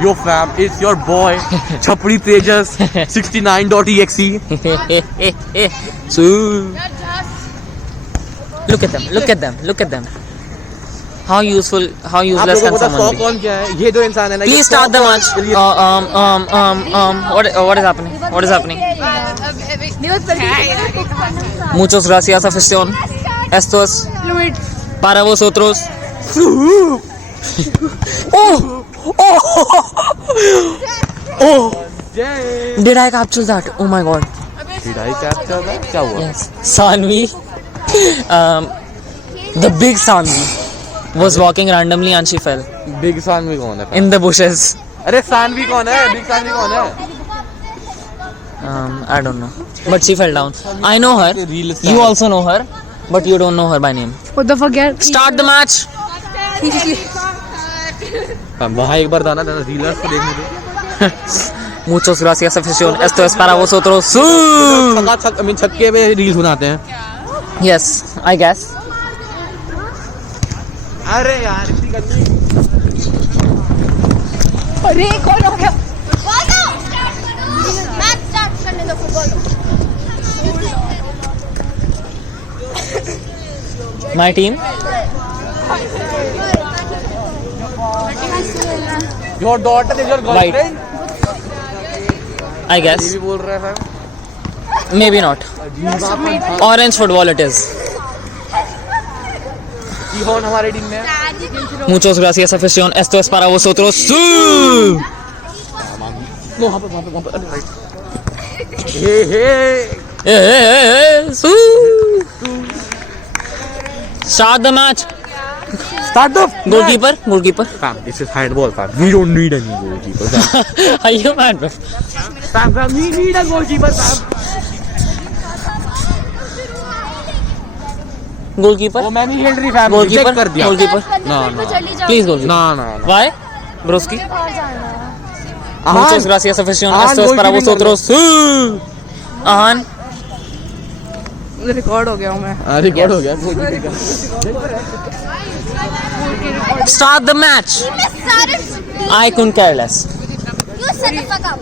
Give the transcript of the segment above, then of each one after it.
Yo fam, it's your boy Chapri Tejas 69.exe. So, look at them, look at them, look at them. How useful, how useless can someone be? कौन क्या है? ये जो इंसान है ना, Please start the match. What is happening? What is happening? Muchos gracias, afición. Estos para vosotros. Oh! Did I capture that? Oh my god. Did I capture that? क्या हुआ? Yes. Sanvi, the big Sanvi was walking randomly and she fell Big Sanvi कौन है? in the bushes. अरे सानवी कौन है? Big Sanvi कौन है? I don't know. But she fell down. I know her. You also know her. But you don't know her by name. What the fuck, yaar? Start the match. वहाँ एक बार दाना reelers को देखने दो. Muchos gracias, afición. Esto es para vosotros. छक्के पे reels बनाते हैं. Yes, I guess. अरे यार इतनी गंदी. अरे कौन हो गया? मैच स्टार्ट करने दो football. My team. Your daughter is your girlfriend? I guess. ये भी बोल रहा है. Maybe not. Orange football it is. कौन हमारे टीम में? Muchos gracias, afición. Esto es para vosotros. Start the match. Start the Goalkeeper. Goalkeeper. Fam, this is handball, fam. We don't need any goalkeeper, fam. Are you mad, bro? Fam, we need a goalkeeper, fam. Goalkeeper. वो मैंने खेल रही fam. Goalkeeper. कर दिया. Goalkeeper. No. Please goalkeeper. No. Why? Broski. Ahan. Muchas gracias, afición. Ahan, Esto es para goalkeeping vosotros. Ahan. Record हो गया हूँ मैं. रिकॉर्ड हो गया. Start the match. I couldn't care less. You shut the fuck up.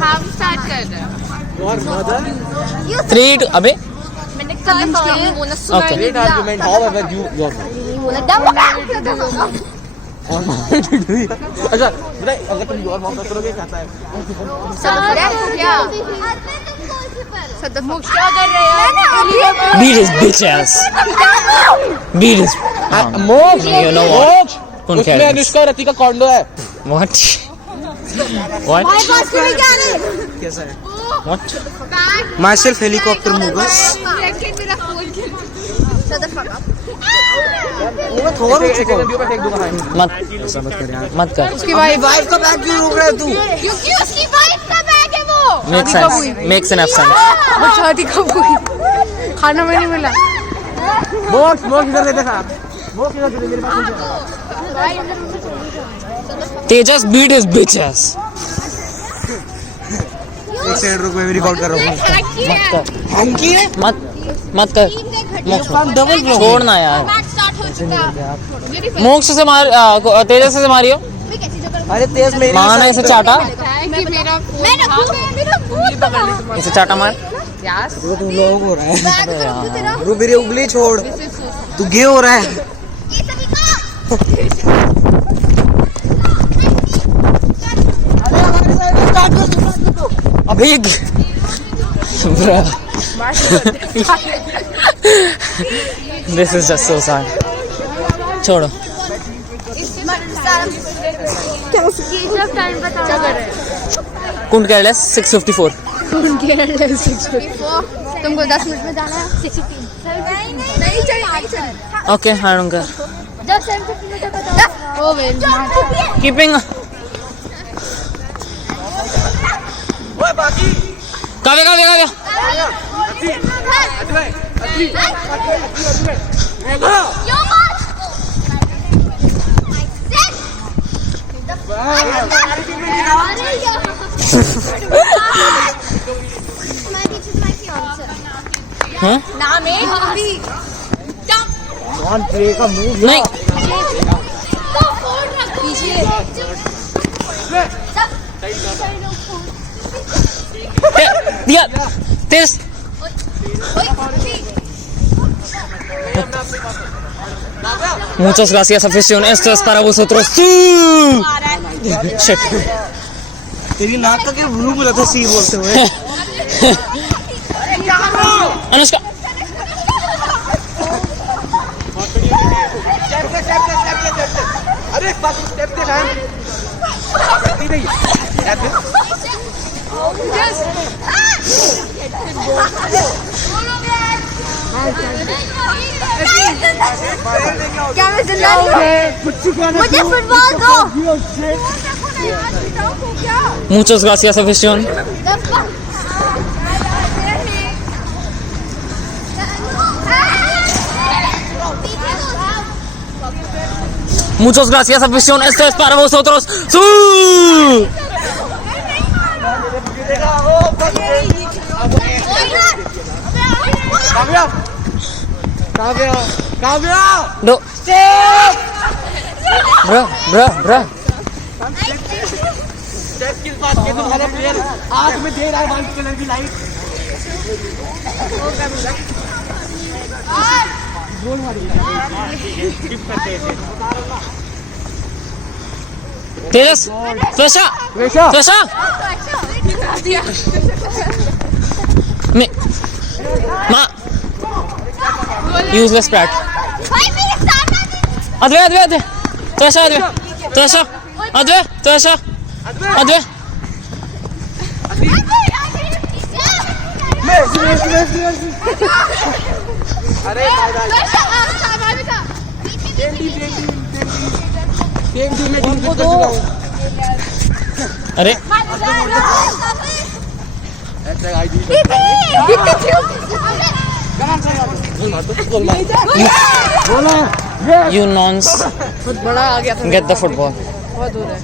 हम start कर रहे हैं. You 3 to अबे. मैंने कल नहीं बोला सुना Okay. नहीं. Great argument. However, you नहीं बोला डब हो गया. अच्छा बताइए अगर तुम योर मॉम करोगे क्या है? क्या? सदमुख क्या कर रहे हैं? Beat his bitch ass. Beat his. मोक्ष. You know what? Couldn't care उसमें less. अनुष्का रतिका कॉन्डो है. What? What? बाईपास में क्या है? What? Myself helicopter moves. Shut the fuck up. वो थोड़ा फेंक दूंगा. मत कर. उसकी वाइफ का बैग क्यों रोक रहा है तू? क्योंकि उसकी वाइफ का बैग है वो. Makes sense. Makes enough sense. वो शादी कब हुई? खाना में नहीं मिला. मोक्ष इधर दे साहब. मोक्ष इधर दे मेरे पास. Tejas beat his bitch ass. एक सेकंड रुको मैं रिकॉर्ड कर रहा हूँ. मत कर. मोक्ष डबल छोड़ना यार. मैच स्टार्ट हो चुका. मोक्ष से मार. तेजस से मारियो. अरे तेज मेरी. मारना इसे चाटा. मैं रखूं. इसे चाटा मार. तुम लोग हो रहा है. बैग रखूं तेरा. रू मेरी उंगली छोड़. तू गे हो रहा है. ये सभी का. अभी This is just so sad. छोड़ो. जब टाइम बता. Couldn't care less. 6:54. तुमको 10 मिनट में जाना है. 6:15. नहीं चाहिए. Okay, I don't care. जब 7:15 में जाता. ओ वेल. Keeping. काव्या. नाम है नहीं. दिया तेज Muchas gracias, afición. Esto es para vosotros. Shit. तेरी नाक का क्या ब्लू बोला था सी बोलते हुए अनुष्का अरे स्टेप दे फैन नहीं क्या मैं जिंदा नहीं मुझे फुटबॉल दो Muchas gracias, afición. Muchas gracias, afición. Esto es para vosotros. ¡Sí! No. Bro. ये तो हमारा प्लेयर आग में दे रहा है वाइट कलर की लाइट गोल मारी स्किप करते हैं तेजस त्वचा मैं माँ useless prat Adve त्वचा अरे अरे you nonce बड़ा आ गया था get the football बहुत दूर है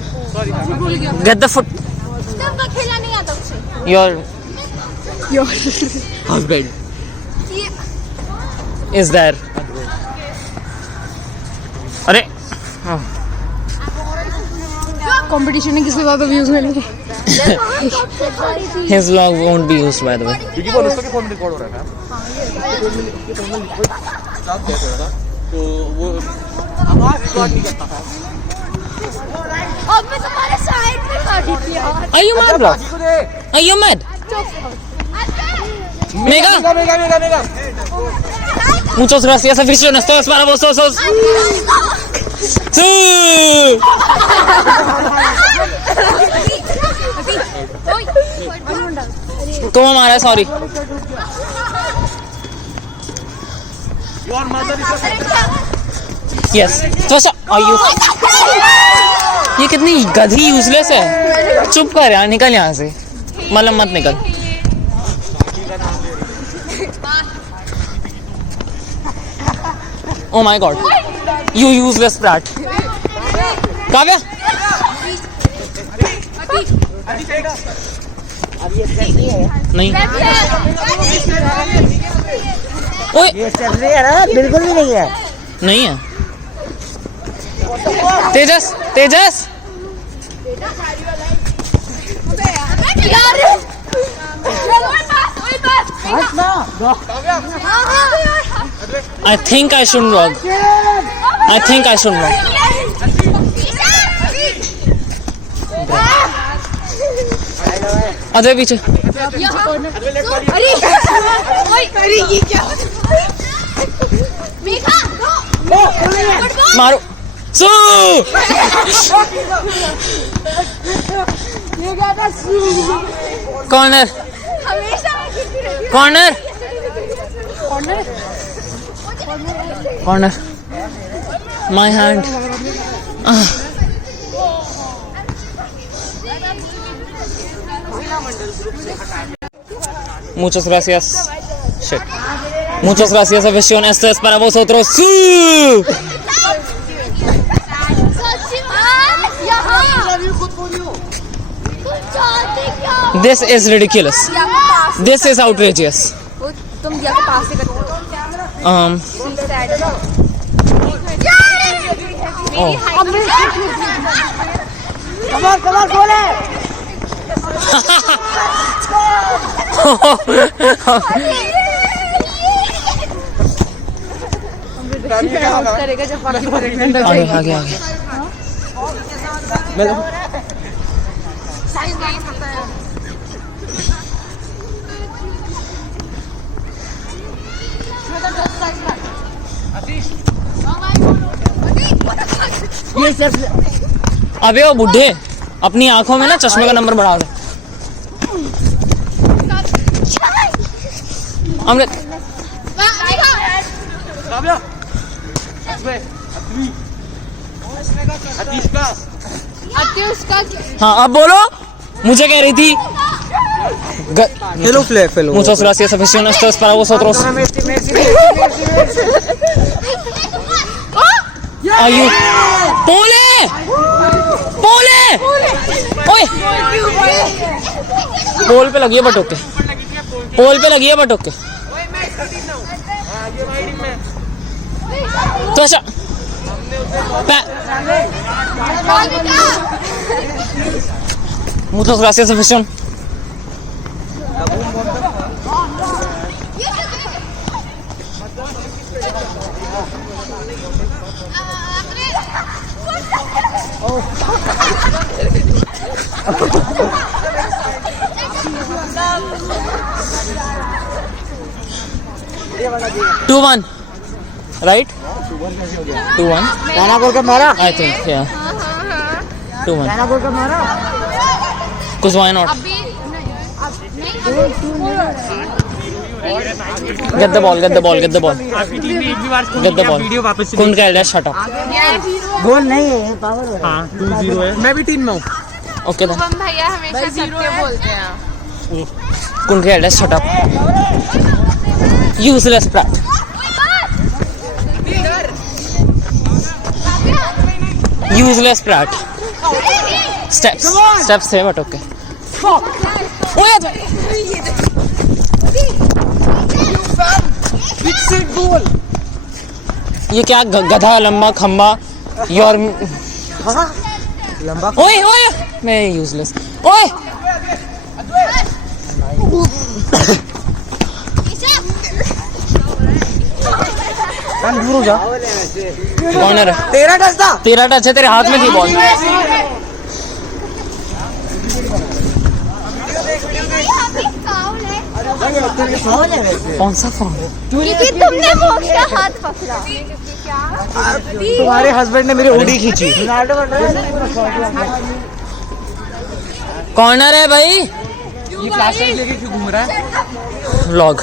get the foot खेलना नहीं आता उसे your हस्बैंड is there अरे कंपटीशन में किसके ज्यादा व्यूज मिलेंगे his vlog won't be used by the way क्योंकि वो उसका फोन रिकॉर्ड हो रहा था तो वो आवाज रिकॉर्ड नहीं करता था अब मैं तुम्हारे साइड में खड़ी थी यार are you mad bro are you mad Mega muchas gracias afición esto es para vosotros sí तुम हमारा सॉरी यस तो आयु ये कितनी गधी यूजलेस है चुप कर यार निकल यहाँ से मतलब मत निकल Oh my god you useless brat Kavya नहीं ओए ये चल रही है ना बिल्कुल भी नहीं है नहीं है तेजस I think I shouldn't vlog अरे पीछे अरे ये क्या मेघा मारो सू corner my hand muchas gracias shit muchas gracias afición esto es para vosotros this is ridiculous this is outrageous तुम दिया के पास से करते oh कमाल बोले। करेगा जब प्रेग्नेंट हो आगे जाएगी। आगे आगे। ये सब अबे वो बुढ़े अपनी आंखों में ना चश्मे का नंबर बढ़ा दे। अमृत हाँ अब बोलो। मुझे कह रही थी fellow flag fellow. muchas gracias aficionados para vosotros। आयु पोले पोले ओए पोल पे लगी है बटोक के। पोल पे लगी है बटोक के। तो अच्छा muchas gracias afición। Two one right 2-1 गाना बोल के मारा। आई थिंक या 2-1 गाना बोल के मारा। कुछ why not get the ball couldn't get that shut up गोल नहीं है पावर हो रहा है। 2-0 है। मैं भी टीम में हूँ। okay then भैया हमेशा सबके बोलते हैं। couldn't get that shut up useless prat useless prat steps थे but okay ये क्या गधा लंबा खंबा योर लंबा ओए ओए मैं यूजलेस ओए दूर हो जा। कॉर्नर है। तेरा टच था। तेरा टच है तेरे हाथ में थी बॉल कौन सा फाउल है क्योंकि तुमने बॉक्स का हाथ पकड़ा। तुम्हारे हस्बैंड ने मेरी ओडी खींची। कॉर्नर है भाई ये क्लास लेके क्यों घूम रहा है? व्लॉग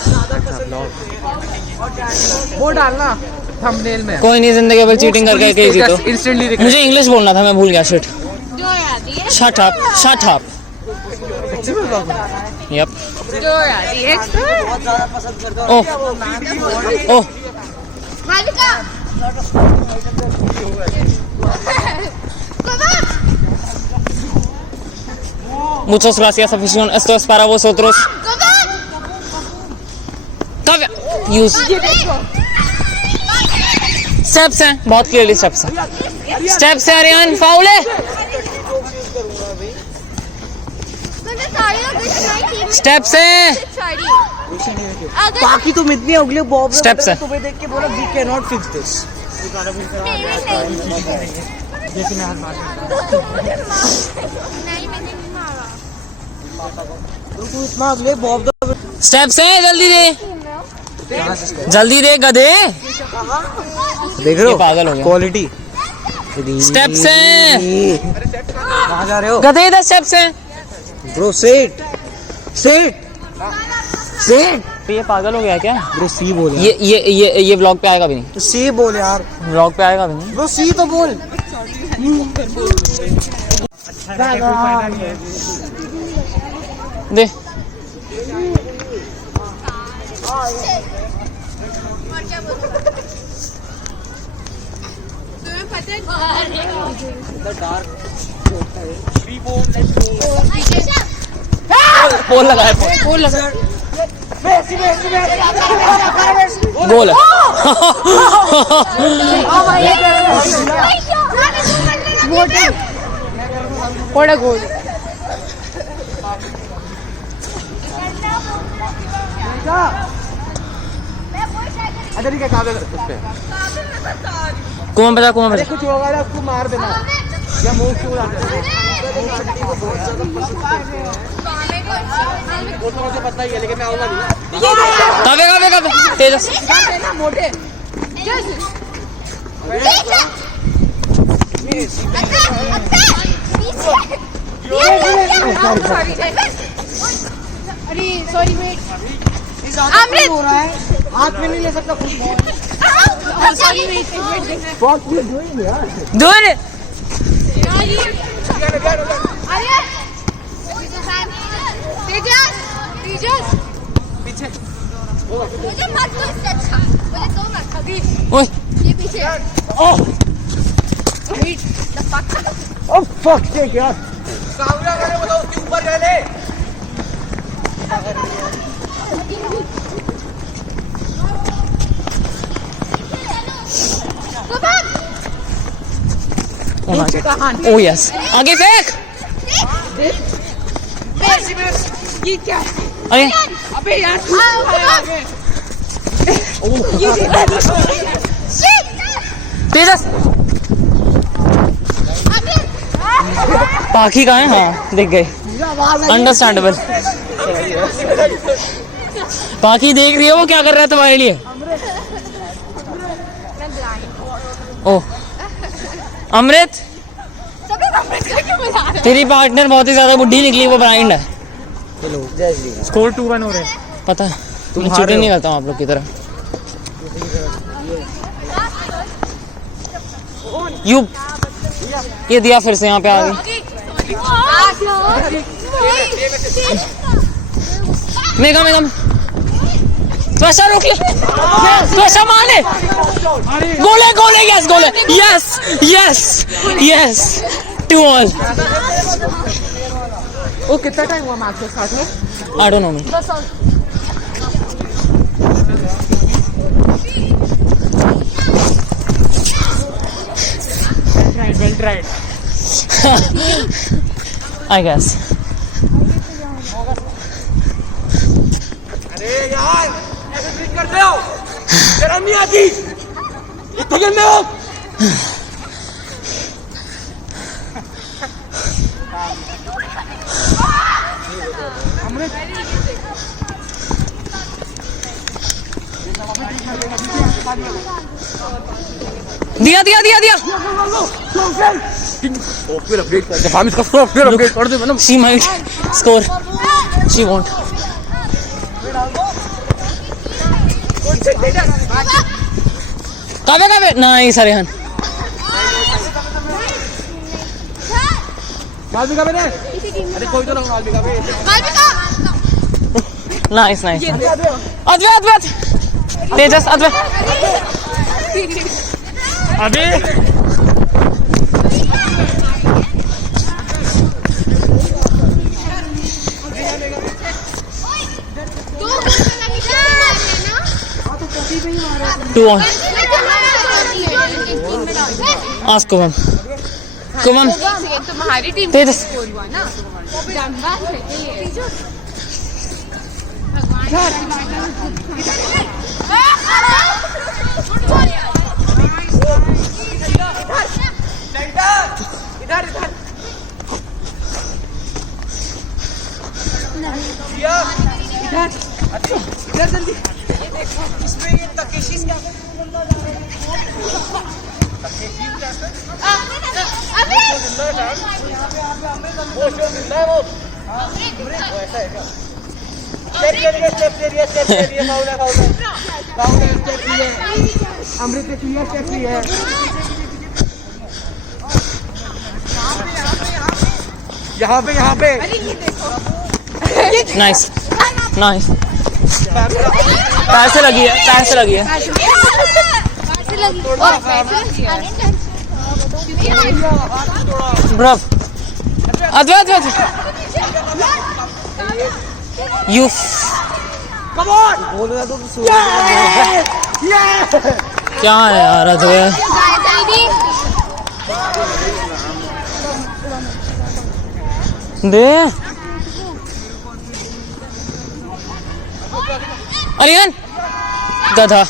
वो डालना थंबनेल में। कोई नहीं जिंदगी भर चीटिंग करके के जीतो इंस्टेंटली दिख मुझे इंग्लिश बोलना था मैं भूल गया शिट शट अप यप ओह ओह मालिका muchas gracias afición esto es para vosotros Kavya use steps हैं बहुत क्लियरली स्टेप्स हैं स्टेप्स है आर्यन फाउल है स्टेप्स हैं बाकी तुम इतनी उगले बॉब Steps है। तुम्हें देख के बोला we can not fix this. तू इतना उगले बॉब स्टेप्स हैं जल्दी दे गधे देख रहे ये हो पागल हो गया क्वालिटी। स्टेप्स हैं कहाँ जा रहे हो गधे इधर स्टेप्स हैं ब्रो? Set set set. ये पागल हो गया क्या ब्रो सी बोल यार। ये व्लॉग पे आएगा भी नहीं तो सी बोल यार व्लॉग पे आएगा भी नहीं ब्रो सी तो बोल। दे पोल लगा है पोल लगा गोल है What a goal. अरे क्या काबे उस पे कुमन बजा कुमन बजा कुछ होगा ना उसको मार देना या मुंह से उड़ा देना वो तो मुझे पता ही है लेकिन मैं आऊंगा नहीं काबे काबे काबे तेजस मोटे. अरे sorry wait. अमृत हो रहा है हाथ में नहीं ले सकता फुटबॉल Sorry wait. बहुत ये डूइंग यार दूर तेजस पीछे मुझे मत दो इससे अच्छा मुझे दो मत अभी ओए ये पीछे ओह ओह फक टेक यार कावड़ा वाले बताओ उसके ऊपर रहने ओह यस आगे फेंक ये क्या? अरे अबे यार तेजस पाखी कहाँ है हाँ दिख गए अंडरस्टैंडेबल पाखी देख रही है वो क्या कर रहा है तुम्हारे लिए ओह अमृत तेरी पार्टनर बहुत ही ज्यादा बुढ़ी निकली वो ब्लाइंड है स्कोर 2-1 हो रहे हैं पता है तुम चूटिंग नहीं करता हूँ आप लोग की तरह यू ये दिया फिर से यहाँ पे आ गई मेगा मेगा त्वचा रोक ले त्वचा मारे गोले गोले यस गोले यस यस यस 2-1 वो कितना टाइम हुआ मैच के साथ में? I don't know me well tried I guess अरे यार ऐसे ट्रिक करते हो शर्म नहीं आती इतने गंदे हो दिया दिया दिया दिया सॉफ्टवेयर अपडेट कर दे हम इसका सॉफ्टवेयर अपडेट कर दे मतलब she might score she won't काबे काबे नाइस अरेहान मालवी का बेटे अरे कोई तो ना मालवी का बेटे नाइस नाइस अद्वैत अद्वैत तेजस अद्वैत अभी Two on. Ask Kumam. Kumam. तुम्हारी टीम तेजस हुआ ना इधर इधर इधर जल्दी ये देखो इसमें ये तकेशीस क्या है तकेशीस क्या है वो जो जिंदा है वो ऐसा है क्या स्टेप करिए माउला स्टेप लिए अमृत ने क्लियर स्टेप ली है यहाँ पे नाइस नाइस पैर से लगी है bro Advait Advait you come on बोल रहा तो क्या है यार अद्वैत दे अरियन गधा।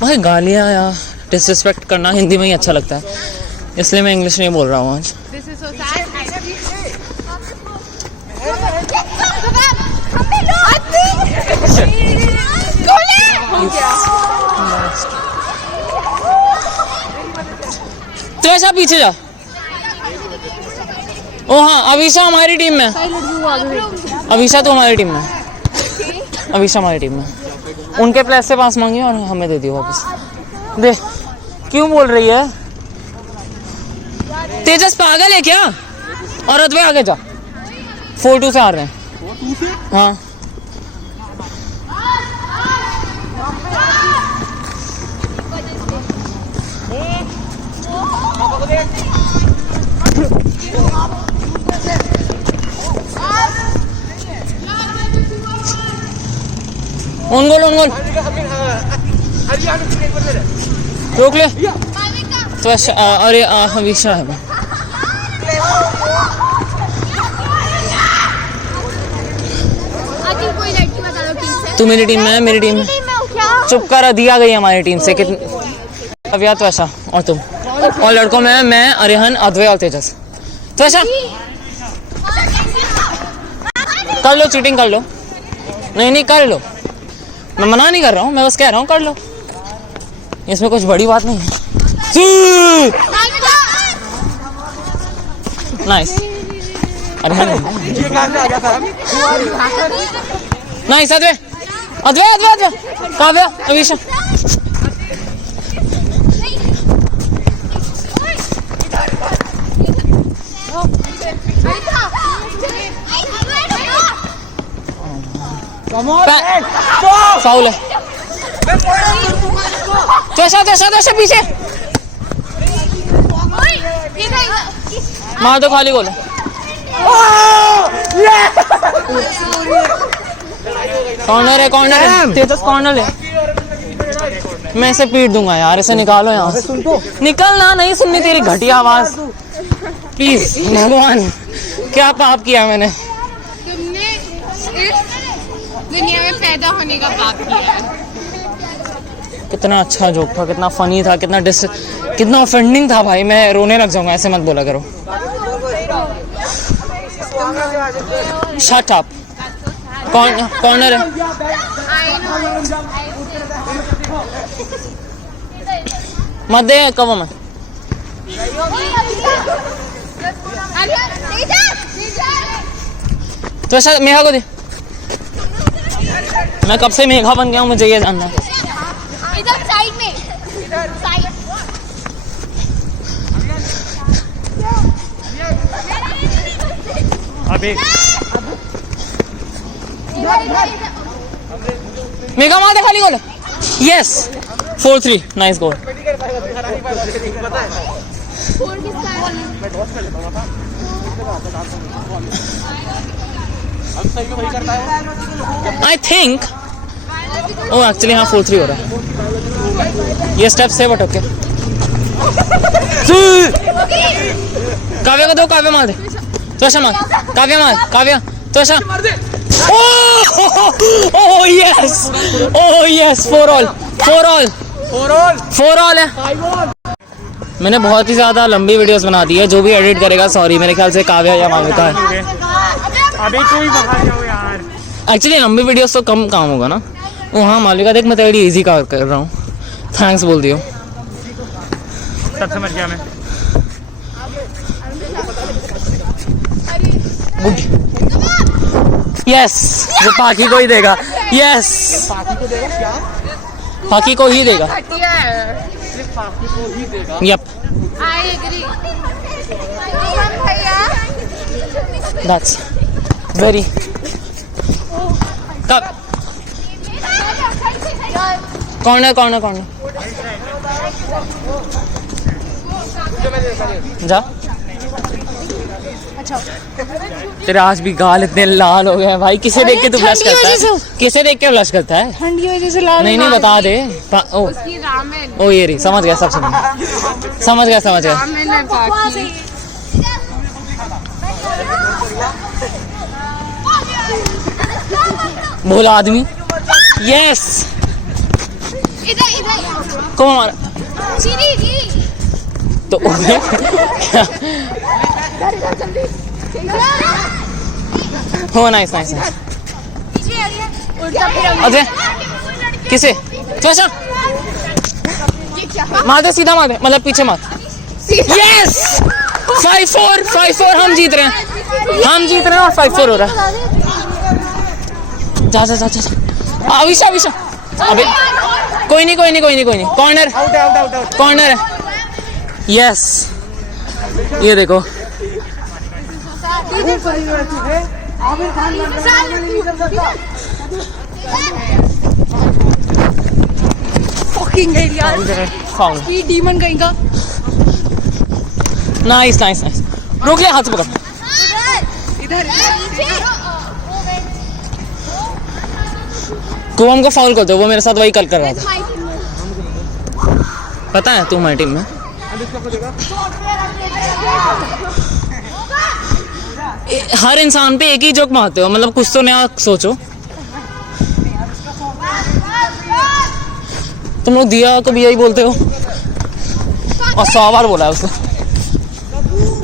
भाई गालियाँ या डिसरिस्पेक्ट करना हिंदी में ही अच्छा लगता है, इसलिए मैं इंग्लिश नहीं बोल रहा हूँ आज। This is so sad. तो ऐसा पीछे जा। ओ हाँ, अभिषा हमारी टीम में। अभिषा तो हमारी टीम में। अभिषा हमारी टीम में। उनके प्लेस से पास मांगिए और हमें दे दियो वापस। दे, क्यों बोल रही है? तेजस पागल है क्या? और अद्वै आगे जा। 4-2 से हार रहे हैं। हाँ ऑन गोल रोक ले। तो अरे हमेशा है कोई लड़की बता दो टीम से। तू मेरी टीम में है, मेरी टीम में। चुप कर, दिया गई हमारी टीम से। अब या तो ऐसा और तुम और लड़कों में मैं, अरिहन, अद्वै और तेजस। तो ऐसा कर लो, चीटिंग कर लो। नहीं कर लो, मैं मना नहीं कर रहा हूँ, मैं बस कह रहा हूँ कर लो, इसमें कुछ बड़ी बात नहीं है। Nice Arihan, nice Advay Kavya, Abhisha. Foul है। तो ऐसा पीछे मार दो, खाली गोल है। कॉर्नर है तेजस, कॉर्नर है। मैं इसे पीट दूंगा यार, इसे निकालो यहाँ से। निकलना, नहीं सुननी तेरी घटिया आवाज प्लीज। भगवान क्या पाप किया मैंने? तुमने इस दुनिया में पैदा होने का पाप किया है। कितना अच्छा जोक था, कितना फनी था, कितना ऑफेंडिंग था भाई। मैं रोने लग जाऊंगा, ऐसे मत बोला करो। Shut up. कॉर्नर है। मत दे कवर में। तो ऐसा मेघा को दे। मैं कब से मेघा बन गया हूँ, मुझे ये जानना है। इधर साइड में, साइड। अबे मेघा मार दे, खाली गोल है। Yes 4-3, nice goal. I think oh actually हाँ 4-3 हो रहा है। ये स्टेप से बट ओके। काव्या को दो, काव्या मार दे। तो ऐसा मार, काव्या तो ऐसा। ओह यस 4 ऑल है। मैंने बहुत ही ज्यादा लंबी वीडियोस बना दी है, जो भी एडिट करेगा सॉरी, मेरे ख्याल से काव्या या माविका है। अबे तू ही बाहर जाओ यार। एक्चुअली लंबी वीडियोस तो कम काम होगा ना। ओ हाँ मालिका, देख मैं तेरी इजी कर रहा हूँ, थैंक्स बोल दियो। सब समझ गया मैं। गुड यस, वो पाखी को ही देगा। यस पाखी को ही देगा। Yup I agree. That's very corner जा। तेरे आज भी गाल इतने लाल हो गए हैं भाई। किसे देख के तू ब्लश करता है? किसे देख के ब्लश करता है? ठंड की वजह से लाल। नहीं बता दे। ओ रामेन। ओ ये रही, समझ गया, सब समझ गया। रामेन है पाकी। भोला आदमी। यस इधर इधर को हमारा सीधी तो हो गया क्या? हो नाइस नाइस नाइस। अजय किसे चल मार दे, सीधा मार दे, मतलब पीछे मार। यस 5-4 हम जीत रहे हैं और 5-4 हो रहा है। जा जा जा जा अविशा अविशा अबे कोई नहीं कॉर्नर है। यस ये देखो फकिंग यार, फाउल। ये डीमन कहीं का। Nice nice nice. रोक ले, हाथ से पकड़। इधर कुवम को फाउल कर दो, वो मेरे साथ वही कल कर रहा था। पता है तू हमारी टीम में। हर इंसान पे एक ही जोक मारते हो, मतलब कुछ तो नया सोचो। तुम लोग दिया कभी यही बोलते हो और 100 बार बोला है उसने।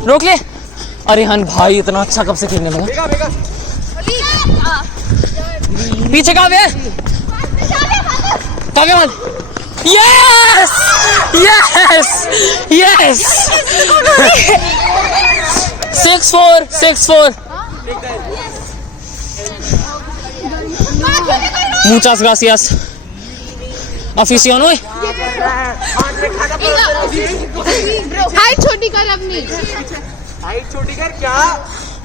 रोक ले। अरे हन भाई इतना अच्छा कब से खेलने लगा। पीछे काव्य काव्य मत। Yes yes yes 6-4 Muchas gracias afición। ओए हाइट छोटी कर अपनी। हाइट छोटी कर क्या?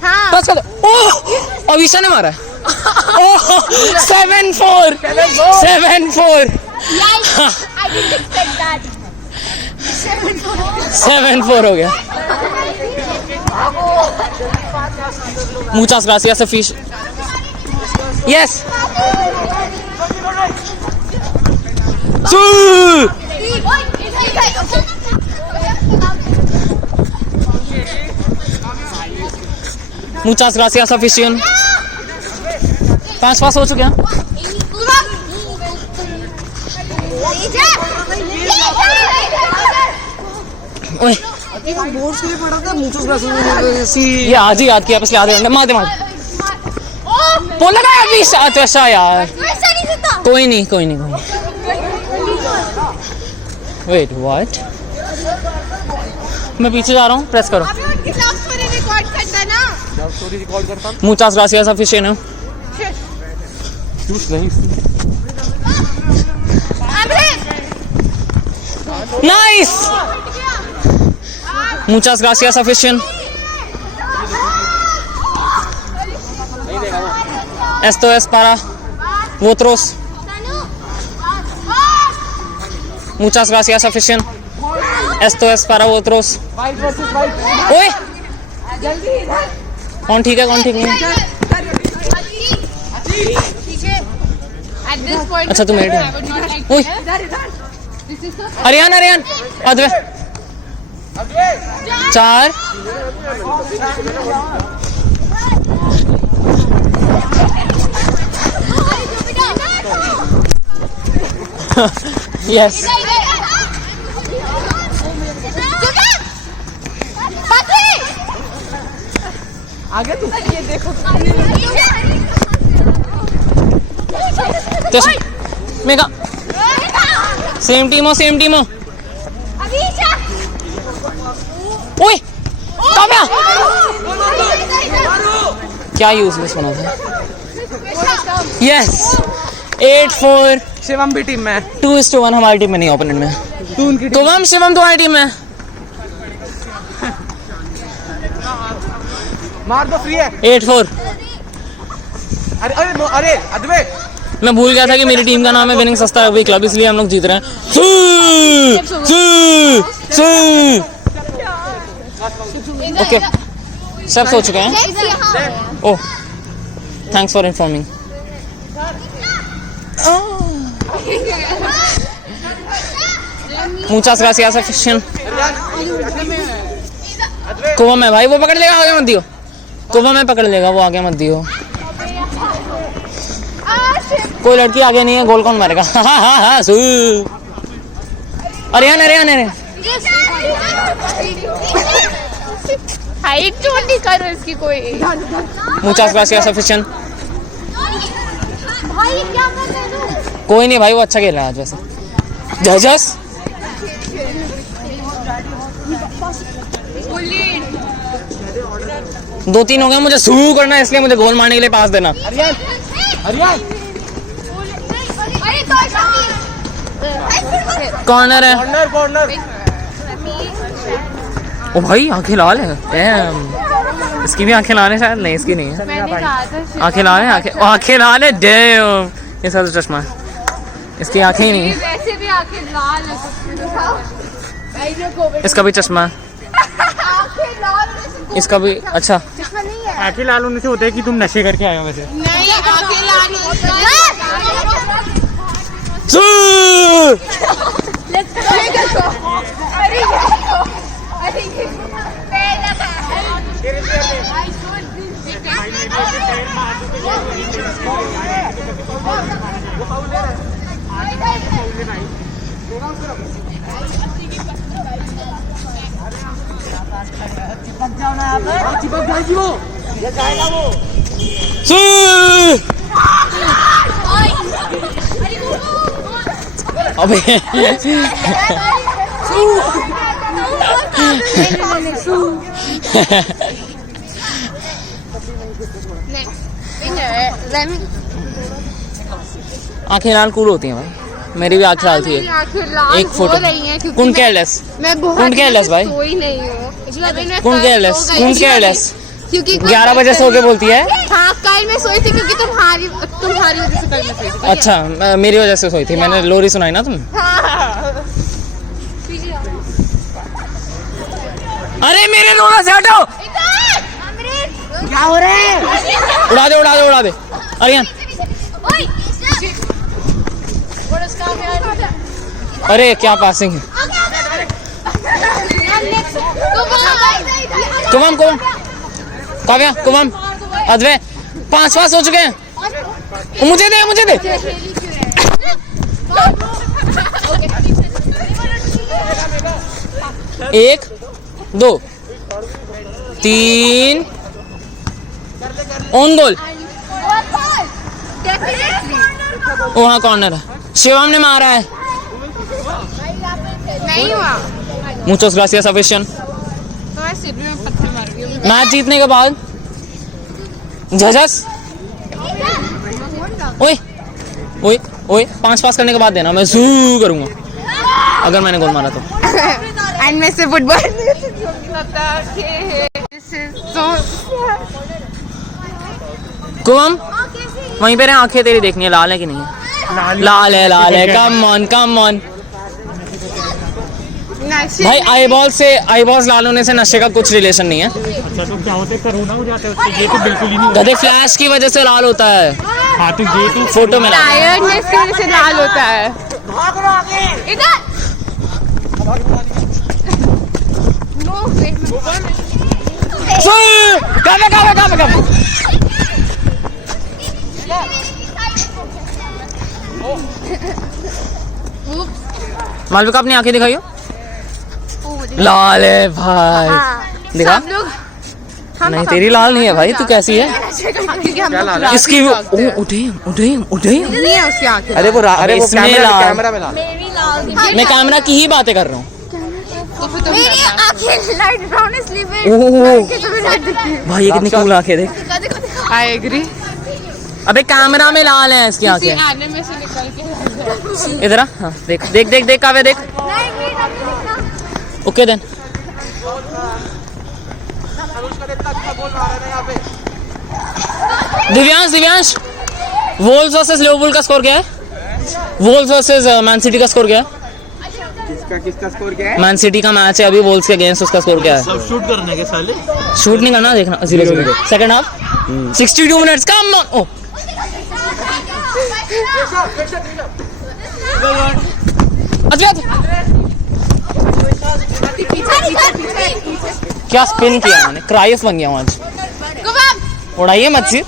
हाँ टच कर दो। ओह अविशा ने मारा है। ओह 7-4 I didn't expect that. 7-4 हो गया। Muchas gracias afición। Yes Muchas gracias afición। 5 पास हो चुके हैं। ओए बोर्ड के लिए पढ़ा था मुझे क्लास ये आज ही याद किया, पिछले आधे घंटे। मार बोला ना अभी अच्छा यार। कोई नहीं वेट व्हाट, मैं पीछे जा रहा हूँ, प्रेस करो। रिकॉर्ड करता ना। स्टोरी रिकॉर्ड करता हूं। Muchas gracias afición। जूस नहीं। Nice। Muchas gracias afición। Esto es para vosotros। Muchas gracias afición। Esto es para vosotros। White versus white. ओए कौन ठीक है कौन ठीक नहीं है? At this point, अच्छा, तुम मेरे I would not like ओए this is so Ariyan Advay 4 yes आगे तू तो मेगा सेम टीम हो ओए काव्या क्या यूजलेस बना था। यस 8-4 शिवम भी टीम में। 2-1 हमारी टीम में नहीं, ओपोनेंट में। तू उनकी तो शिवम तुम्हारी टीम में। मार दो, फ्री है। 8-4 अरे अरे अरे अदवे मैं भूल गया था कि मेरी टीम का नाम है विनिंग सस्ता रग्बी क्लब, इसलिए हम लोग जीत रहे हैं। ओके सब सो चुके हैं। ओह thanks for informing. Muchas gracias afición। कोवा में भाई वो पकड़ लेगा, आगे मत दियो। कोवा में पकड़ लेगा, वो आगे मत दियो। कोई लड़की आगे नहीं है, गोल कौन मारेगा? सू। अरे अरे हाइट तो नहीं करो इसकी कोई। मुचास ग्रासियास सफिशिएंट। भाई क्या मैं करूं? कोई नहीं भाई, वो अच्छा खेल रहा है आज वैसे। जजस दो तीन हो गए, मुझे सू करना है, इसलिए मुझे गोल मारने के लिए पास देना। अरियान अरियान अरे तो कॉर्नर है। कॉर्नर कॉर्नर ओ भाई आंखें लाल है। Damn। इसकी भी आंखें लाल है शायद, नहीं इसकी नहीं है। मैंने कहा था आंखें लाल है, आंखें लाल है। Damn। ये सारा चश्मा है, इसकी आंखें ही नहीं है। वैसे भी आंखें लाल है। इसका भी चश्मा है, इसका भी। अच्छा आंखें लाल होने से होता है कि तुम नशे करके आए हो वैसे। नहीं आंखें लाल सू। चिपक जाओ ना यहाँ पे, चिपक जाएगी वो, ये जाएगा वो। सू। अबे आंखें लाल कूल होती हैं भाई, मेरी भी आंखें लाल थी। एक फोटो कौन केयरलेस, मैं बहुत कौन केयरलेस भाई, सोई नहीं हूँ। कौन केयरलेस, कौन केयरलेस। क्योंकि 11 बजे सो के बोलती है। हाँ कल मैं सोई थी क्योंकि तुम्हारी वजह से कल मैं सोई थी। अच्छा मेरी वजह से सोई थी, मैंने लोरी सुनाई ना तुम। अरे मेरे रोना से हटो। क्या हो रहा है? उड़ा दे उड़ा दे उड़ा दे। अरियान अरे क्या पासिंग है। कुमम कुमम काव्या कुमम अद्वै 5 पास हो चुके हैं। मुझे दे मुझे दे। 1 2 3 ऑन गोल। ओ हाँ कॉर्नर है, शिवम ने मारा है। नहीं हुआ मुचोस ग्रासियास सफिशिएंट। तो मैं सिर में पत्थर मारूंगी। मैच जीतने के बाद जजस ओए ओए ओए 5 पास करने के बाद देना, मैं जू करूंगा अगर मैंने गोल मारा तो। एंड मैं से फुटबॉल कुम वहीं पे रहे, आंखें तेरी देखनी है लाल है कि नहीं है। लाल है कम ऑन। भाई आईबॉल्स लाल होने से नशे का कुछ रिलेशन नहीं है। अच्छा तो क्या होते, कोरोना हो जाता है उससे, ये तो बिल्कुल ही नहीं गधे फ्लैश की वजह से लाल होता है। हाँ तो ये तो फोटो में लाल। टायर्डनेस की वजह से लाल होता है। इधर कब मालविका अपनी आंखें दिखाइयो। लाल है भाई, दिखा। सब लोग नहीं तेरी लाल नहीं है भाई, तू कैसी है। क्योंकि हम लोग इसकी वो उठे नहीं है उसकी आंखें। अरे वो इसमें लाल। कैमरा में लाल। मैं कैमरा की ही बातें कर रहा हूँ। मेरी आंखें लाइट ब्राउन इसलिए भाई ये कितनी कूल आंखें देख। I agree. अबे कैमरा में लाल है इसकी किसी आंखें। आने में से निकल के इधर आ, हाँ, देख देख देख देख काव्या देख। Okay then Divyansh Wolves versus Liverpool का स्कोर क्या है। वोल्व्स वर्सेस मैन सिटी का स्कोर क्या है। किसका स्कोर क्या है? मैन सिटी का मैच है अभी वोल्व्स के अगेंस्ट, उसका स्कोर क्या है। शूट करने के साले शूट नहीं करना, देखना 0-0 second half 62 minutes come on. ओ क्या स्पिन किया मैंने, क्राइफ बन गया हूँ आज। उड़ाइए मत सिर्फ।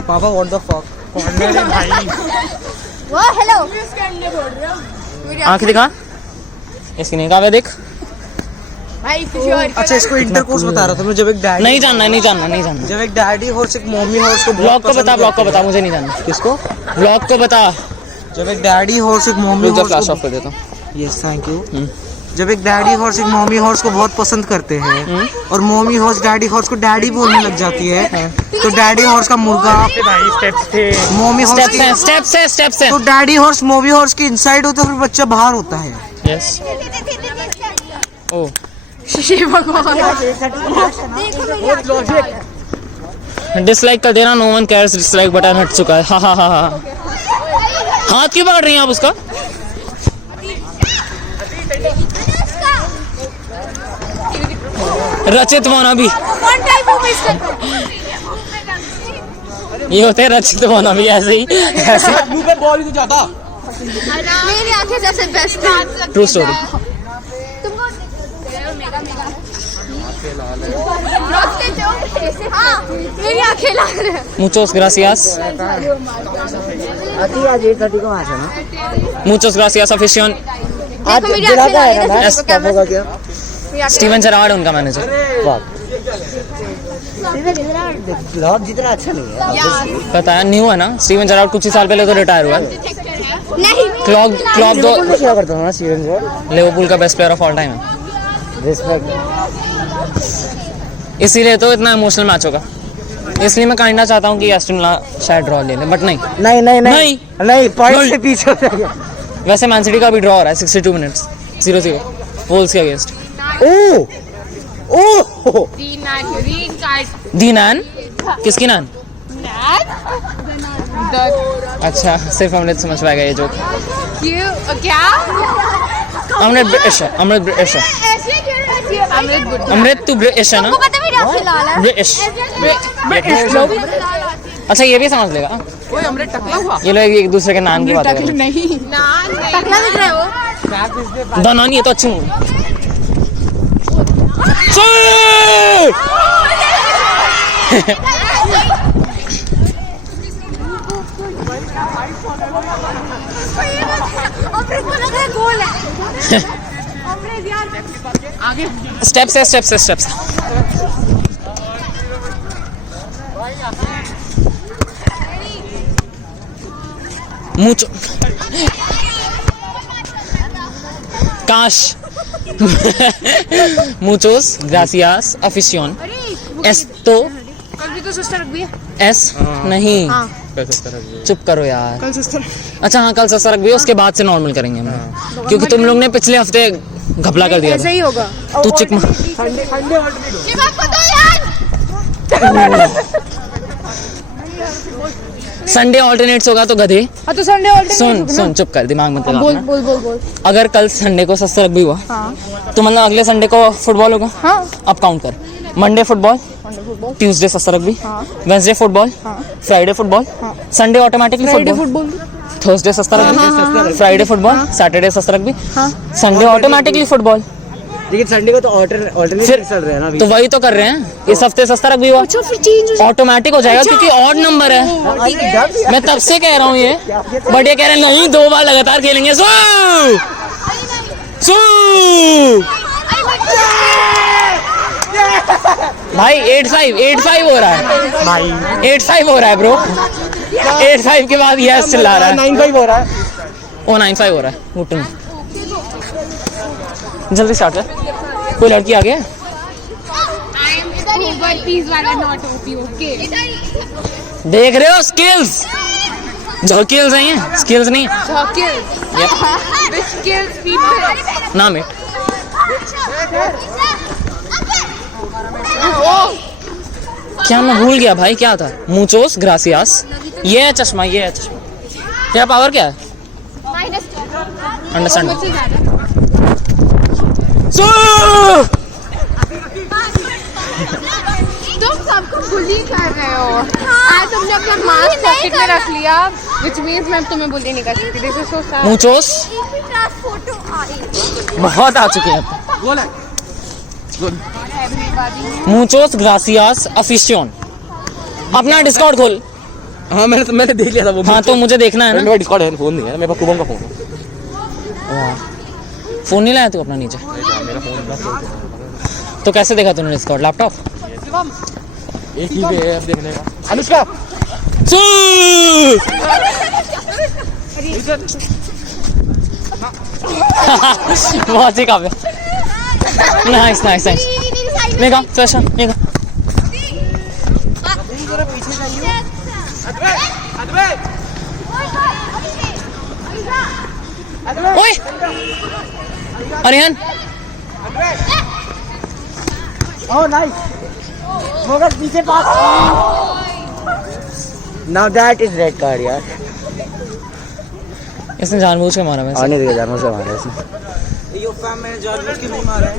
पापा व्हाट द फक। वो हेलो आंख दिखा, इसकी नहीं कहा देख। अच्छा इसको इंटरकोर्स बता रहा था मैं, जब एक डैडी नहीं जानना, नहीं जानना, नहीं जानना। जब एक डैडी हॉर्स एक मॉमी हॉर्स को ब्लॉग को बता, ब्लॉग को बता, मुझे नहीं जानना। किसको? ब्लॉग को बता। जब एक डैडी हॉर्स एक मॉमी रुक जा, फ्लैश हॉर्स ऑफ कर देता हूँ। को, यस थैंक यू। जब एक डैडी हॉर्स एक मॉमी हॉर्स को बहुत पसंद करते हैं और मॉमी हॉर्स डैडी हॉर्स को डैडी बोलने लग जाती है, तो डैडी हॉर्स का मुर्गा मॉमी हॉर्स स्टेप्स हैं, स्टेप्स हैं, स्टेप्स हैं। तो डैडी हॉर्स मॉमी हॉर्स के इनसाइड होता है, फिर बच्चा बाहर होता है। यस। ओ डिसलाइक कर देना, no one cares, dislike button हट चुका है। हा हा हा हा। हाथ क्यों पकड़ रही हैं आप उसका? रचित मोना भी, ये होते हैं रचित मोना भी, ऐसे ही ऐसे। बॉल ही तो जाता। मेरी आंखें जैसे बेस्ट है। True story. तुमको मेगा मेगा हाँ मेरी आंखें लाल है। मुचोस ग्रासियास, मुचोस ग्रासियास अफिशियन। देखो मेरी आंखें लाल है। स्टीवन जरार्ड उनका मैनेजर। ब्लॉग जितना अच्छा नहीं है। पता है, न्यू है ना स्टीवन जरार्ड, कुछ ही साल पहले तो रिटायर हुआ है। नहीं क्लॉप दो क्या करता हूँ ना स्टीवन जॉर्ज, लिवरपूल का best player of all time है, रिस्पेक्ट। इसीलिए तो इतना इमोशनल मैच होगा। इसलिए मैं काइंडा चाहता हूँ कि एस्टन विला शायद ड्रॉ ले ले, बट नहीं। नहीं नहीं नहीं। नहीं पॉइंट से पीछे हो जाएगा। वैसे मैन सिटी का भी ड्रॉ हो रहा है 62 मिनट्स 0-0 वोल्स के अगेंस्ट। ओह ओह दी नान, किसकी नान? अच्छा, सिर्फ अमृत समझ पाएगा ये जोक। क्या अमृत ब्रिटिश है, अमृत ब्रिटिश है। अमृत तू ब्रिटिश है ना? तुमको पता है मेरी आंखें लाल है। ब्रिटिश। अच्छा ये भी समझ लेगा। ये लोग एक दूसरे के नान की बात कर रहे हैं। टकला दिख रहा है वो। द नॉन, ये तो अच्छी मूवी। गोल है। स्टेप्स है, स्टेप्स है, स्टेप्स। मुचो काश मुचोस ग्रासियास अफिशियोन एस्तो कल भी तो सिस्टर रख दिया। एस नहीं, चुप करो यार। कल सिस्टर। अच्छा हाँ, कल सस्ता रख भी, उसके बाद से नॉर्मल करेंगे हम, क्योंकि तुम लोग ने पिछले हफ्ते घपला कर दिया था। ऐसा ही होगा। तू चिक ये बात पता है यार। संडे ऑल्टरनेट्स होगा तो गधे। हाँ तो संडे ऑल्टरनेट। सुन सुन, चुप कर, दिमाग मत लगा बोल अपना। बोल बोल बोल। अगर कल संडे को सस्ता रग्बी हुआ हाँ तो मतलब अगले संडे को फुटबॉल होगा। हाँ अब काउंट कर, मंडे फुटबॉल, ट्यूसडे सस्ता rugby, Wednesday football, Friday football, Sunday automatically football, Thursday सस्ता रग्बी, फ्राइडे फुटबॉल, सैटरडे सस्ता रग्बी, संडे ऑटोमेटिकली फुटबॉल। लेकिन संडे को तो ऑल्टरनेट चल रहा है ना अभी। तो वही तो कर रहे हैं, इस हफ्ते सस्ता रग्बी हुआ ऑटोमेटिक हो जाएगा क्योंकि ऑड नंबर है। मैं तब से कह रहा हूँ ये, बट ये कह रहे हैं नहीं 2 बार लगातार खेलेंगे। सो भाई 8-5 हो रहा है भाई, 8-5 हो रहा है ब्रो। 8-5 के बाद यस चिल्ला रहा है। 9-5 हो रहा है। ओ 9-5 हो रहा है घुटने में। जल्दी स्टार्ट कर। कोई लड़की आ गया? प्लीज वाला नॉट ओपी ओके। देख रहे हो स्किल्स, जो स्किल्स हैं, स्किल्स नहीं ना में। क्या मैं भूल गया भाई, क्या था? मुचोस ग्रासियास, ये है चश्मा, ये है चश्मा। तेरा पावर क्या है? अंडरस्टैंड। तुम सबको बुली कर रहे हो। आज तुमने अपना मास्क पॉकेट में रख लिया, which means मैं तुम्हें बुली नहीं कर सकती। This is so sad. मुचोस बहुत आ चुके हैं। मुचोस ग्रासियास अफिशियोन। अपना डिस्कॉर्ड खोल, हाँ मैंने देख लिया था वो। हाँ तो मुझे देखना है मेरे ना। पास डिस्कॉर्ड है, फोन नहीं है मेरे पास, कुबम का फोन है। फोन नहीं लाया तू अपना नीचे? मेरा फोन तो कैसे देखा तूने डिस्कॉर्ड? लैपटॉप? एक ही पे है, अब देखने का। अनुष्का बहुत ही काफी। Nice nice nice. Mega fashion mega. ओए अरिहन। Oh, nice. मगर पीछे पास. Now that is red card यार. इसने जानबूझ के मारा वैसे। आने देगा, जानवर से मारा इसने. यो फैम मैंने जानबूझ के नहीं मारा है.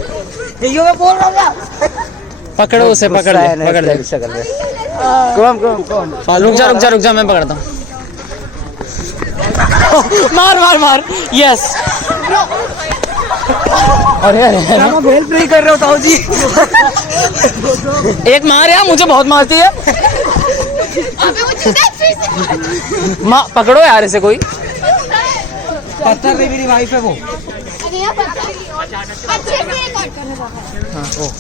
यो मैं बोल रहा हूँ. पकड़ो उसे, पकड़ ले, पकड़ ले। कम. रुक जा मैं पकड़ता हूँ। मार मार मार। यस। अरे अरे मैं बेल प्ले कर रहा हूँ ताऊ जी. एक मार यार, मुझे बहुत मारती है। माँ पकड़ो यार इसे कोई। पत्थर पे मेरी वाइफ है वो. अच्छे से रिकॉर्ड करने का